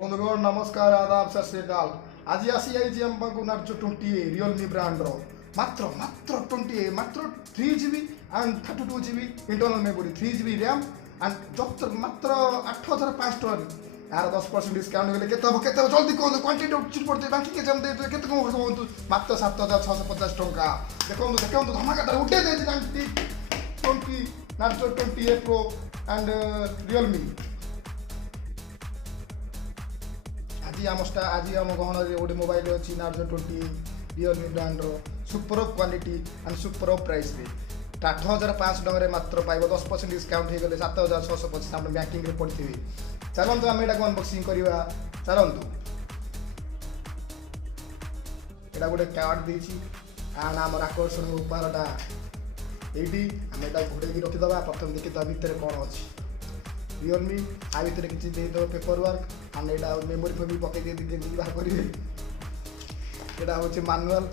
बंधुगण नमस्कार आदाब सत श्रीकाल। आज आसी जाइए आम पाक नार्जो 20 रियलमी ब्रांड मात्र मात्र 20 मात्र 3GB and 32GB internal memory 3GB RAM and जब मात्र 8500 टका यार 10% डिस्काउंट गले केते जल्दी कहूँ क्वांटिटी उचित पड़ते बाकी के जम देते केते कम कहूँ मात्र 7650 टका देखो देखो धमाका उठे दे 20 नार्जो 20 प्रो एंड रियलमी आज आम गहन गोटे मोबाइल अच्छी Narzo 20 Realme brand super quality and super price रे 8500 टकर मात्र पाइब 10% डिस्काउंट हो गले 7650 आप बैंकिंग रे पड़ी थे। चलतु आम यहाँ अनबक्सिंग करवा चलतु यहाँ गोटे कार्ड देती एंड आम आकर्षण उपहारटा ये आम यहाँ घोड़े रखीद प्रथम देखी भितर कौन अच्छी रियलमी आ भितर किसी पेपर वर्क आम यहाँ मेमोरी फेमोरी पकई दिए बाहर करेंगे यहाँ हूँ मानुआल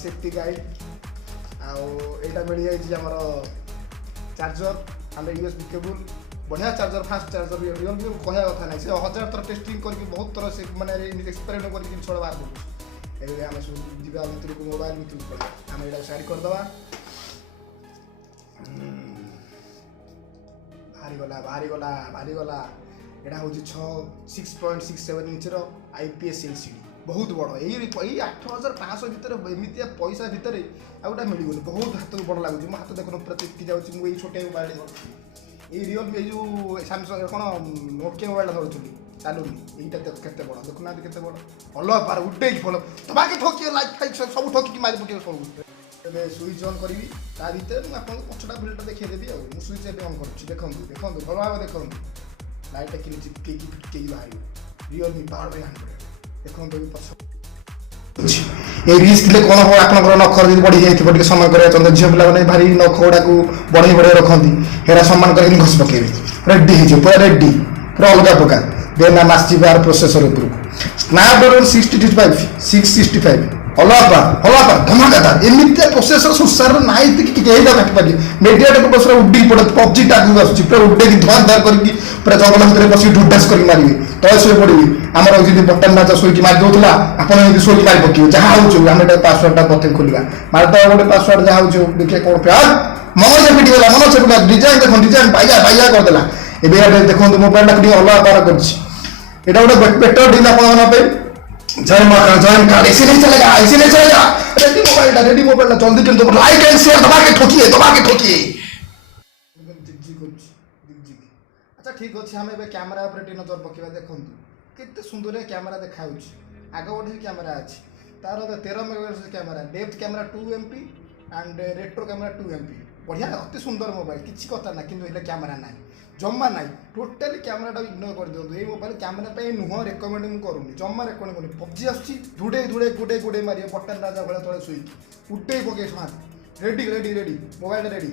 सेफ्टी गाइड आईटा मिल जामर चार्जर आम यूएसबी केबुल बढ़िया चार्जर फास्ट चार्जर रियलमी कहया कथा ना से 1000 थर टेस्टिंग करके बहुत थर से मैंने एक्सपेरिमेंट करके जिन बाहर करूँ आम सब जा भितर को मोबाइल भितर पड़ा आम यहाँ साइड करदे बाहरी गला यहाँ हूँ 6.67 इंच IPS LCD बहुत बड़ यही 8500 भितर एमती पैसा भितर आउटा मिलगल बहुत हाथ को बड़ लगुच मो हाथ देखो पूरा चिपकी जाऊँगी छोटे मोबाइल ये रियलमी जो सैमसंग कौन नोकिया मोबाइल धरुली चलुनी यहीटा देख के बड़ देखुना के बड़ अलग पार उठे फल तबाके ठोकी लाइक फाइक सब ठोकी मारि पके सब ए स्विच ऑन करी ता भीतर मुझे आपको पछटा बिल्डर देखिदेवी आ स्विच एबे ऑन कर देखो देखो भल भाव देखो लाइट कि चिपके फिटके बाहर रियलमी पावर बाय 100 देखो भी पछ ए रिस्क ले कोन हो आपनकर नखर जदी बढ़ी जाई थे सम्मान करे चंद झियो पिला माने भारी नख गुडा को बढ़े बढ़े रखंती हेरा सम्मान करके घस पकेबे रेडी हे पूरा रेडी पूरा अलग प्रकार देना मास्टी बार प्रोसेसर ऊपर स्नैपड्रैगन 665 हलापा धमाकादार एमती प्रोसेसर सुसार नाई काटि पारे मेडियाटेक बस उड्डी पड़े पबजी टाक आसूँ पूरा उड्डे धुआधार करके पूरा जंगल भितर बस ढुडास कर मारे तले शोई पड़े आमर जी बटन नाच शोक मारि दूसरा आपड़ी शोक मारि पकेबे जहाँ हूँ आम पासवर्डा प्रथम खोलिया मारद गोटे पासवर्ड जहाँ हूँ देखिए कौन प्यार मन से पिटिगला मन से डिजाइन देख डिजाइन बाइया बाइया करदेला एवं देखो मोबाइल अलग पार कर गोटे बेटर डील आप जय माता जय काल ऐसे नहीं चलेगा रेडी मोबाइल जल्दी जल्दी लाइक एंड शेयर दबा के ठोकिए अच्छा ठीक अच्छे आम कैमेरा नजर पकेबा देखो केते सुंदर कैमेरा देखा आग गोटे कैमेरा अच्छी तार 13 megapixel camera depth camera 2MP and retro camera 2MP बढ़िया अति सुंदर मोबाइल किसी कथा ना कि कैमेरा ना जम्मा ना टोटाली कैमेरा इग्नोर कर दिखाँ ये मोबाइल कैमेरा नुह रेकमेंड मुझे करूनी जम्मा रेकमेंड करूँ पबजी आसुड़े मारे बटन राजा भाई तले शोक उठे पके रेडी मोबाइल रेडी।